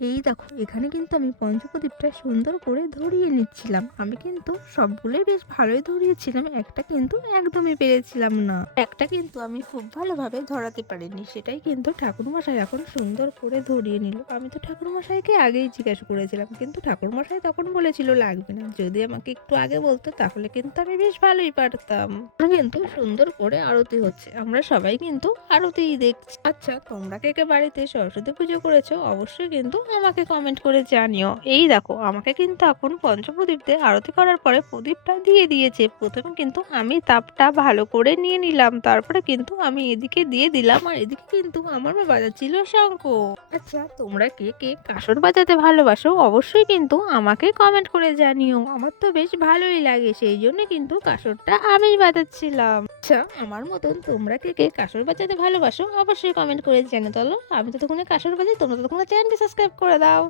এই দেখো এখানে কিন্তু আমি পঞ্চপ্রদীপটা সুন্দর করে ধরিয়ে নিচ্ছিলাম। আমি কিন্তু সবগুলোই বেশ ভালোই ধরিয়েছিলাম, একটা কিন্তু একদমই পেরেছিলাম না। একটা কিন্তু আমি খুব ভালোভাবে ধরাতে পারিনি, সেটাই কিন্তু ঠাকুরমশাই এখন সুন্দর করে ধরিয়ে নিল। আমি তো ঠাকুরমশাইকে আগেই জিজ্ঞাসা করেছিলাম, কিন্তু ঠাকুরমশাই তখন বলেছিল লাগবে না। যদি আমাকে একটু আগে বলতো তাহলে কিন্তু আমি বেশ ভালোই পারতাম। এখন কিন্তু সুন্দর করে আরতি হচ্ছে, আমরা সবাই কিন্তু আরতিই দেখছি। আচ্ছা, তোমরা কে কে বাড়িতে সরস্বতী পুজো করেছো অবশ্যই কিন্তু আমাকে কমেন্ট করে জানিও। এই দেখো আমাকে কিন্তু এখন পঞ্চপ্রদীপ দিয়ে আরতি করার পরে প্রদীপটা দিয়ে দিয়েছে। প্রথমে কিন্তু আমি তাপটা ভালো করে নিয়ে নিলাম, তারপরে কিন্তু আমি এদিকে দিয়ে দিলাম, আর এদিকে কিন্তু আমার মা বাজাচ্ছিল শঙ্খ। আচ্ছা, তোমরা কে কে কাসর বাজাতে ভালোবাসো অবশ্যই কিন্তু আমাকে কমেন্ট করে জানিও। আমার তো বেশ ভালোই লাগে, সেই জন্য কিন্তু কাসরটা আমিই বাজাচ্ছিলাম। আচ্ছা, আমার মতন তোমরা কে কে কাসর বাজাতে ভালোবাসো অবশ্যই কমেন্ট করে জানিও। চলো আমি ততক্ষণে কাসর বাজাই, তোমরা ততক্ষণে চ্যানেলটি সাবস্ক্রাইব করে দাও।